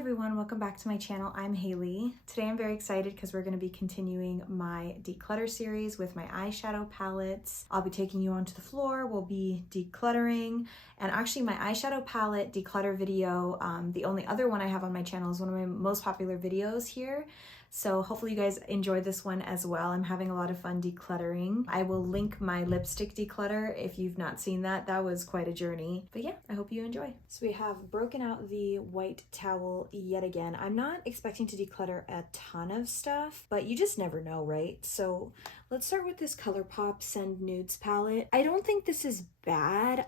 everyone, welcome back to my channel. I'm Haley. Today I'm very excited because we're going to be continuing my declutter series with my eyeshadow palettes. I'll be taking you onto the floor, we'll be decluttering, and actually my eyeshadow palette declutter video, the only other one I have on my channel, is one of my most popular videos here. So hopefully you guys enjoyed this one as well. I'm having a lot of fun decluttering. I will link my lipstick declutter if you've not seen that. That was quite a journey. But yeah, I hope you enjoy. So we have broken out the white towel yet again. I'm not expecting to declutter a ton of stuff, but you just never know, right? So let's start with this ColourPop Send Nudes palette. I don't think this is bad.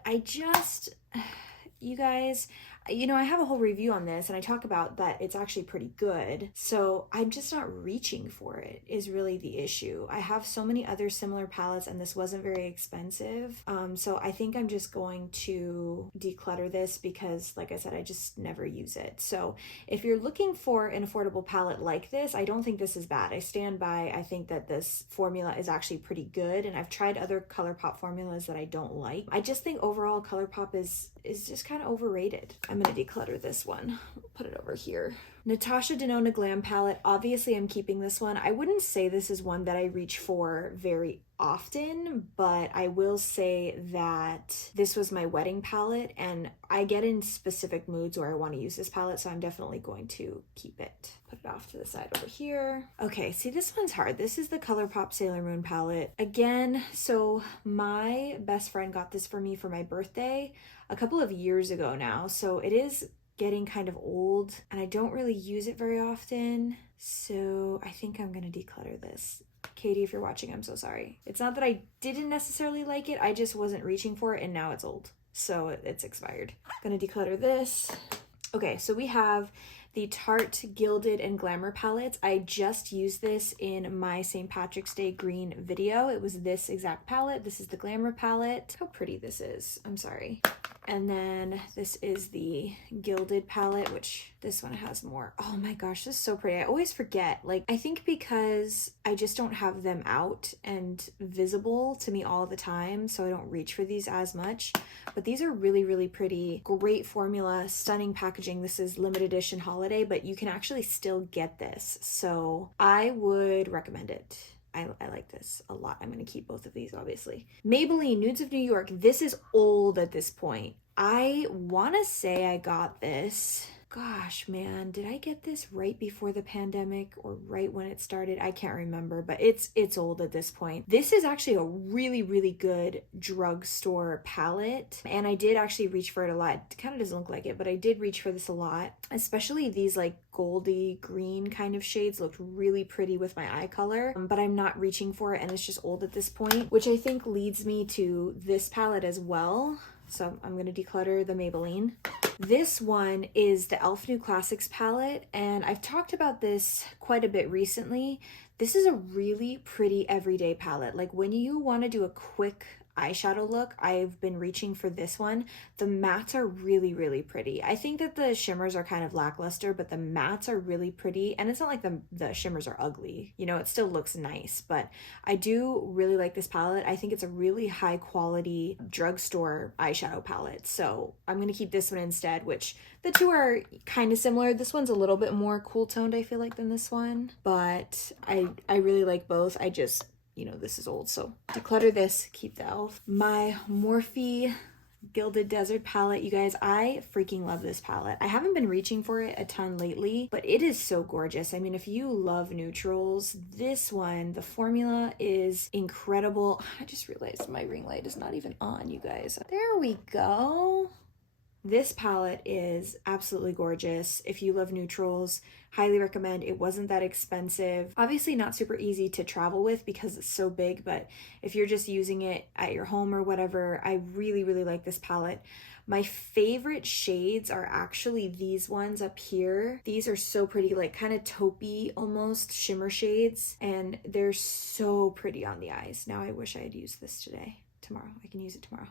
You guys, I have a whole review on this and I talk about that it's actually pretty good. So I'm just not reaching for it is really the issue. I have so many other similar palettes and this wasn't very expensive. So I think I'm just going to declutter this because, like I said, I just never use it. So if you're looking for an affordable palette like this, I don't think this is bad. I stand by, I think that this formula is actually pretty good, and I've tried other ColourPop formulas that I don't like. I just think overall ColourPop is just kind of overrated. I'm gonna declutter this one. Put it over here. Natasha Denona Glam palette. Obviously I'm keeping this one. I wouldn't say this is one that I reach for very often, but I will say that this was my wedding palette and I get in specific moods where I want to use this palette, so I'm definitely going to keep it. Put it off to the side over here. Okay, see, this one's hard. This is the ColourPop Sailor Moon palette. Again, so my best friend got this for me for my birthday a couple of years ago now, so it is getting kind of old and I don't really use it very often, so I think I'm gonna declutter this. Katie, if you're watching, I'm so sorry. It's not that I didn't necessarily like it, I just wasn't reaching for it and now it's old, so it's expired. Gonna declutter this. Okay, so we have the Tarte Gilded and Glamour palettes. I just used this in my St. Patrick's Day green video. It was this exact palette. This is the Glamour palette. How pretty this is. I'm sorry. And then this is the Gilded palette, which this one has more. Oh my gosh, this is so pretty. I always forget. Like, I think because I just don't have them out and visible to me all the time, so I don't reach for these as much. But these are really, really pretty. Great formula, stunning packaging. This is limited edition holiday, but you can actually still get this. So I would recommend it. I like this a lot. I'm going to keep both of these, obviously. Maybelline Nudes of New York. This is old at this point. I want to say I got this. Gosh, man, did I get this right before the pandemic or right when it started? I can't remember, but it's old at this point. This is actually a really, really good drugstore palette, and I did actually reach for it a lot. It kind of doesn't look like it, but I did reach for this a lot, especially these like goldy green kind of shades looked really pretty with my eye color, but I'm not reaching for it and it's just old at this point, which I think leads me to this palette as well. So I'm going to declutter the Maybelline. This one is the e.l.f. New Classics palette, and I've talked about this quite a bit recently. This is a really pretty everyday palette. Like when you want to do a quick eyeshadow look, I've been reaching for this one. The mattes are really, really pretty. I think that the shimmers are kind of lackluster, but the mattes are really pretty. And it's not like the shimmers are ugly. You know, it still looks nice, but I do really like this palette. I think it's a really high quality drugstore eyeshadow palette. So I'm going to keep this one instead, which the two are kind of similar. This one's a little bit more cool toned, I feel like, than this one, but I really like both. I just, this is old, so declutter this, keep the e.l.f. My Morphe Gilded Desert palette. You guys, I freaking love this palette. I haven't been reaching for it a ton lately, but it is so gorgeous. I mean, if you love neutrals, this one, the formula is incredible. I just realized my ring light is not even on, you guys. There we go. This palette is absolutely gorgeous. If you love neutrals, highly recommend. It wasn't that expensive. Obviously not super easy to travel with because it's so big, but if you're just using it at your home or whatever, I really, really like this palette. My favorite shades are actually these ones up here. These are so pretty, like kind of taupey almost shimmer shades, and they're so pretty on the eyes. Now I wish I had used this today. Tomorrow. I can use it tomorrow.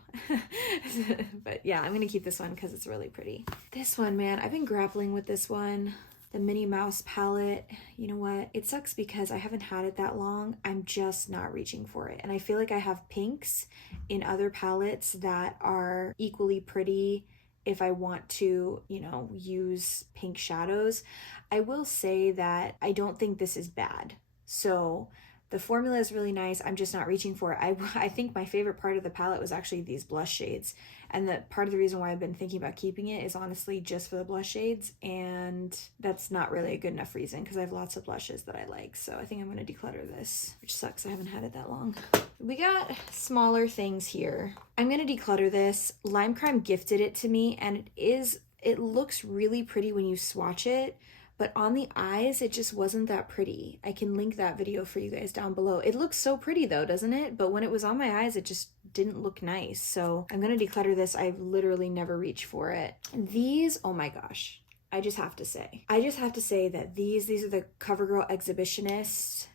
But yeah, I'm gonna keep this one because it's really pretty. This one, man, I've been grappling with this one. The Minnie Mouse palette. You know what? It sucks because I haven't had it that long. I'm just not reaching for it. And I feel like I have pinks in other palettes that are equally pretty if I want to, you know, use pink shadows. I will say that I don't think this is bad. So the formula is really nice. I'm just not reaching for it. I think my favorite part of the palette was actually these blush shades. And that part of the reason why I've been thinking about keeping it is honestly just for the blush shades. And that's not really a good enough reason because I have lots of blushes that I like. So I think I'm going to declutter this, which sucks. I haven't had it that long. We got smaller things here. I'm going to declutter this. Lime Crime gifted it to me, and it looks really pretty when you swatch it. But on the eyes, it just wasn't that pretty. I can link that video for you guys down below. It looks so pretty though, doesn't it? But when it was on my eyes, it just didn't look nice. So I'm gonna declutter this. I've literally never reached for it. These, oh my gosh, I just have to say that these are the CoverGirl Exhibitionist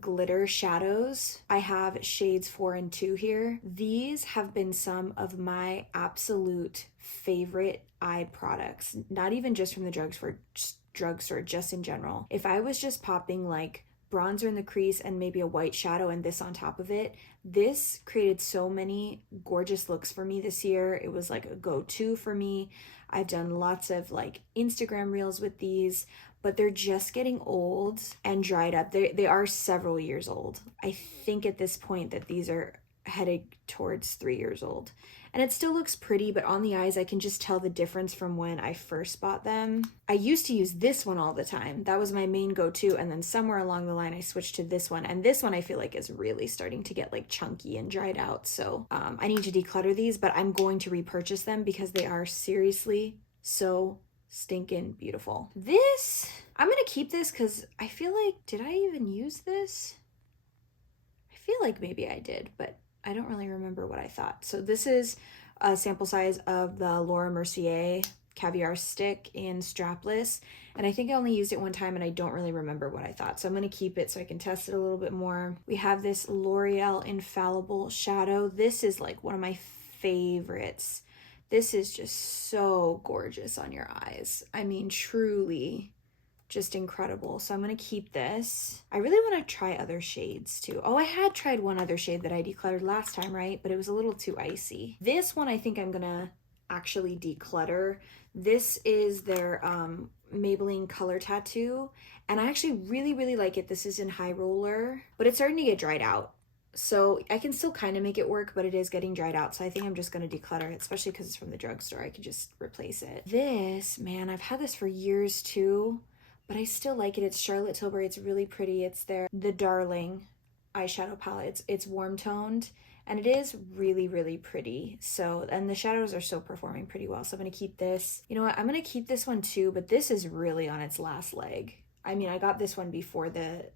glitter shadows. I have shades 4 and 2 here. These have been some of my absolute favorite eye products, not even just from the drugstore, just in general. If I was just popping like bronzer in the crease and maybe a white shadow and this on top of it, this created so many gorgeous looks for me this year. It was like a go-to for me. I've done lots of like Instagram reels with these, but they're just getting old and dried up. They are several years old. I think at this point that these are headed towards 3 years old. And it still looks pretty, but on the eyes, I can just tell the difference from when I first bought them. I used to use this one all the time. That was my main go-to. And then somewhere along the line, I switched to this one. And this one I feel like is really starting to get like chunky and dried out. So I need to declutter these, but I'm going to repurchase them because they are seriously so stinking beautiful. This, I'm going to keep this because I feel like, did I even use this? I feel like maybe I did, but I don't really remember what I thought. So this is a sample size of the Laura Mercier Caviar Stick in Strapless. And I think I only used it one time and I don't really remember what I thought. So I'm going to keep it so I can test it a little bit more. We have this L'Oreal Infallible Shadow. This is like one of my favorites. This is just so gorgeous on your eyes. I mean, truly just incredible. So I'm going to keep this. I really want to try other shades too. Oh, I had tried one other shade that I decluttered last time, right? But it was a little too icy. This one I think I'm going to actually declutter. This is their Maybelline Color Tattoo. And I actually really like it. This is in High Roller, but it's starting to get dried out. So I can still kind of make it work, but it is getting dried out. So I think I'm just going to declutter it, especially because it's from the drugstore. I could just replace it. This, man, I've had this for years too, but I still like it. It's Charlotte Tilbury. It's really pretty. It's the Darling eyeshadow palette. It's warm toned and it is really pretty. So, and the shadows are still performing pretty well. So I'm going to keep this. You know what? I'm going to keep this one too, but this is really on its last leg. I mean, I got this one before the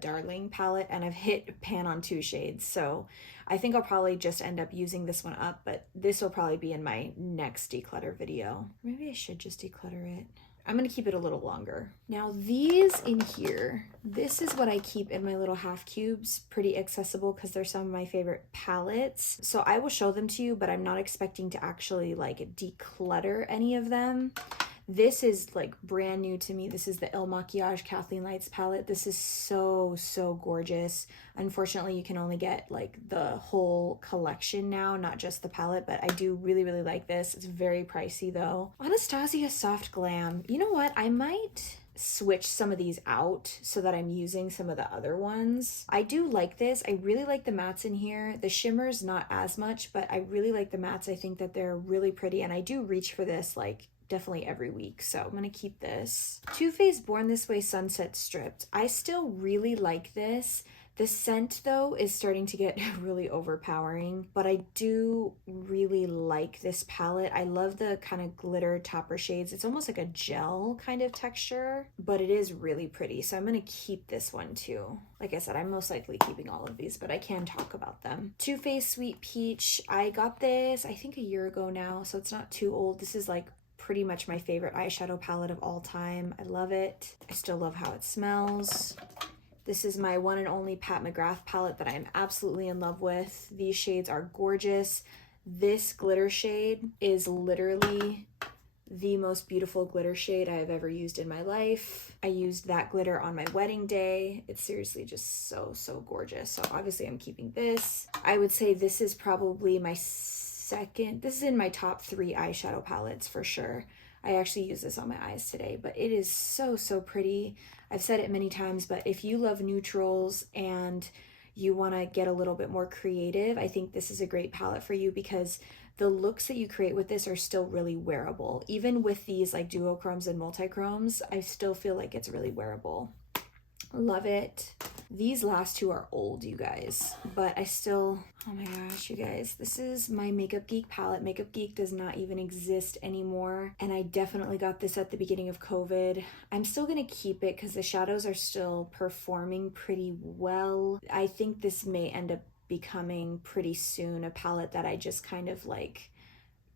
Darling palette and I've hit pan on 2 shades. So I think I'll probably just end up using this one up, but this will probably be in my next declutter video. Maybe I should just declutter it. I'm going to keep it a little longer. Now these in here, this is what I keep in my little half cubes, pretty accessible because they're some of my favorite palettes. So I will show them to you, but I'm not expecting to actually like declutter any of them. This is like brand new to me. This is the Il Makiage Kathleen Lights palette. This is so gorgeous. Unfortunately, you can only get like the whole collection now, not just the palette, but I do really like this. It's very pricey though. Anastasia Soft Glam. You know what? I might switch some of these out so that I'm using some of the other ones. I do like this. I really like the mattes in here. The shimmers, not as much, but I really like the mattes. I think that they're really pretty and I do reach for this like definitely every week. So I'm going to keep this. Too Faced Born This Way Sunset Stripped. I still really like this. The scent though is starting to get really overpowering, but I do really like this palette. I love the kind of glitter topper shades. It's almost like a gel kind of texture, but it is really pretty. So I'm going to keep this one too. Like I said, I'm most likely keeping all of these, but I can talk about them. Too Faced Sweet Peach. I got this, I think a year ago now, so it's not too old. This is like pretty much my favorite eyeshadow palette of all time. I love it. I still love how it smells. This is my one and only Pat McGrath palette that I'm absolutely in love with. These shades are gorgeous. This glitter shade is literally the most beautiful glitter shade I have ever used in my life. I used that glitter on my wedding day. It's seriously just so gorgeous. So obviously I'm keeping this. I would say this is probably my second. This is in my top 3 eyeshadow palettes for sure. I actually use this on my eyes today, but it is so, so pretty. I've said it many times, but if you love neutrals and you want to get a little bit more creative, I think this is a great palette for you because the looks that you create with this are still really wearable. Even with these like duochromes and multichromes, I still feel like it's really wearable. Love it. These last 2 are old, you guys, but I still, oh my gosh, you guys, this is my Makeup Geek palette. Makeup Geek does not even exist anymore, and I definitely got this at the beginning of COVID. I'm still gonna keep it because the shadows are still performing pretty well. I think this may end up becoming pretty soon a palette that I just kind of like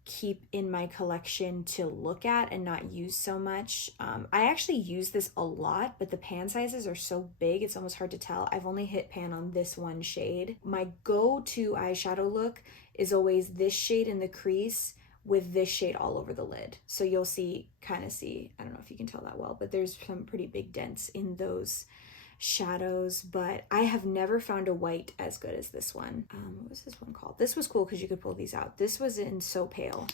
keep in my collection to look at and not use so much. I actually use this a lot, but the pan sizes are so big it's almost hard to tell. I've only hit pan on this one shade. My go-to eyeshadow look is always this shade in the crease with this shade all over the lid. So you'll see, I don't know if you can tell that well, but there's some pretty big dents in those shadows, but I have never found a white as good as this one. What was this one called? This was cool because you could pull these out. This was in So Pale.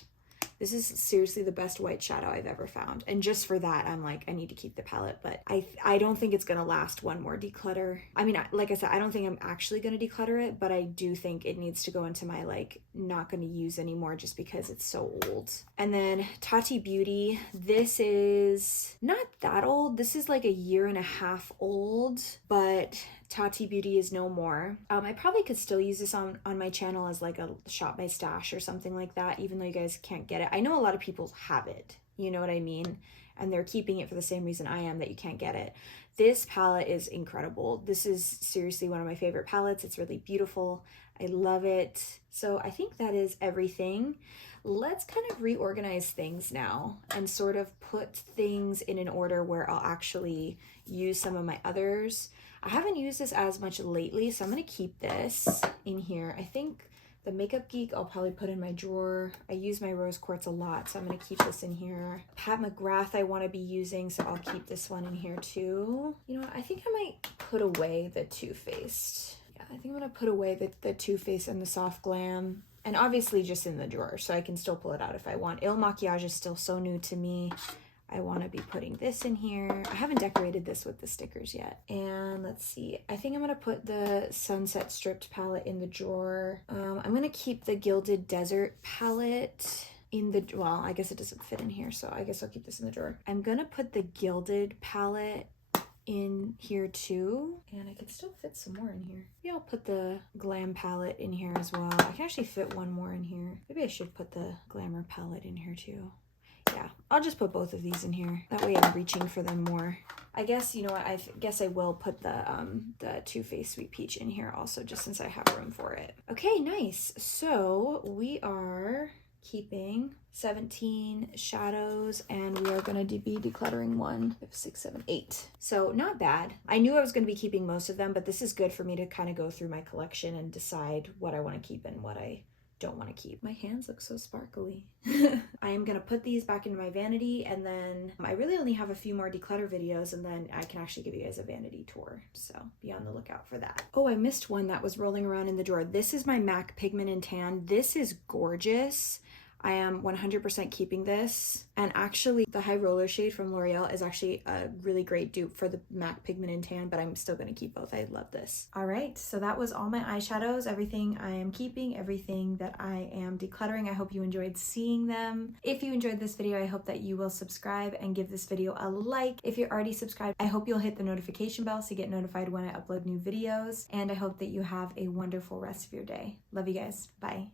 This is seriously the best white shadow I've ever found. And just for that, I'm like, I need to keep the palette, but I don't think it's gonna last one more declutter. I mean, like I said, I don't think I'm actually gonna declutter it, but I do think it needs to go into my like, not gonna use anymore just because it's so old. And then Tati Beauty, this is not that old. This is like a 1.5 years old, but Tati Beauty is no more. I probably could still use this on my channel as like a shop by stash or something like that, even though you guys can't get it. I know a lot of people have it, you know what I mean? And they're keeping it for the same reason I am, that you can't get it. This palette is incredible. This is seriously one of my favorite palettes. It's really beautiful. I love it. So I think that is everything. Let's kind of reorganize things now and sort of put things in an order where I'll actually use some of my others. I haven't used this as much lately, so I'm going to keep this in here. I think the Makeup Geek I'll probably put in my drawer. I use my rose quartz a lot, so I'm going to keep this in here. Pat McGrath I want to be using, so I'll keep this one in here too. You know what? I think I might put away the Too Faced. Yeah, I think I'm going to put away the Too Faced and the Soft Glam. And obviously just in the drawer, so I can still pull it out if I want. Il Makiage is still so new to me. I want to be putting this in here. I haven't decorated this with the stickers yet. And let's see. I think I'm going to put the Sunset Stripped palette in the drawer. I'm going to keep the Gilded Desert palette in the, well, I guess it doesn't fit in here, so I guess I'll keep this in the drawer. I'm going to put the Gilded palette in here too, and I could still fit some more in here. Maybe I'll put the Glam palette in here as well. I can actually fit one more in here. Maybe I should put the Glamour palette in here too. Yeah, I'll just put both of these in here. That way I'm reaching for them more. I guess, you know what, I guess I will put the Too Faced Sweet Peach in here also, just since I have room for it. Okay, nice. So we are keeping 17 shadows, and we are going to be decluttering 1, 5, 6, 7, 8. So not bad. I knew I was going to be keeping most of them, but this is good for me to kind of go through my collection and decide what I want to keep and what I don't want to keep. My hands look so sparkly. I am going to put these back into my vanity, and then I really only have a few more declutter videos, and then I can actually give you guys a vanity tour. So be on the lookout for that. Oh, I missed one that was rolling around in the drawer. This is my MAC Pigment and Tan. This is gorgeous. I am 100% keeping this. And actually the High Roller shade from L'Oreal is actually a really great dupe for the MAC Pigment and Tan, but I'm still gonna keep both. I love this. All right, so that was all my eyeshadows, everything I am keeping, everything that I am decluttering. I hope you enjoyed seeing them. If you enjoyed this video, I hope that you will subscribe and give this video a like. If you're already subscribed, I hope you'll hit the notification bell so you get notified when I upload new videos. And I hope that you have a wonderful rest of your day. Love you guys. Bye.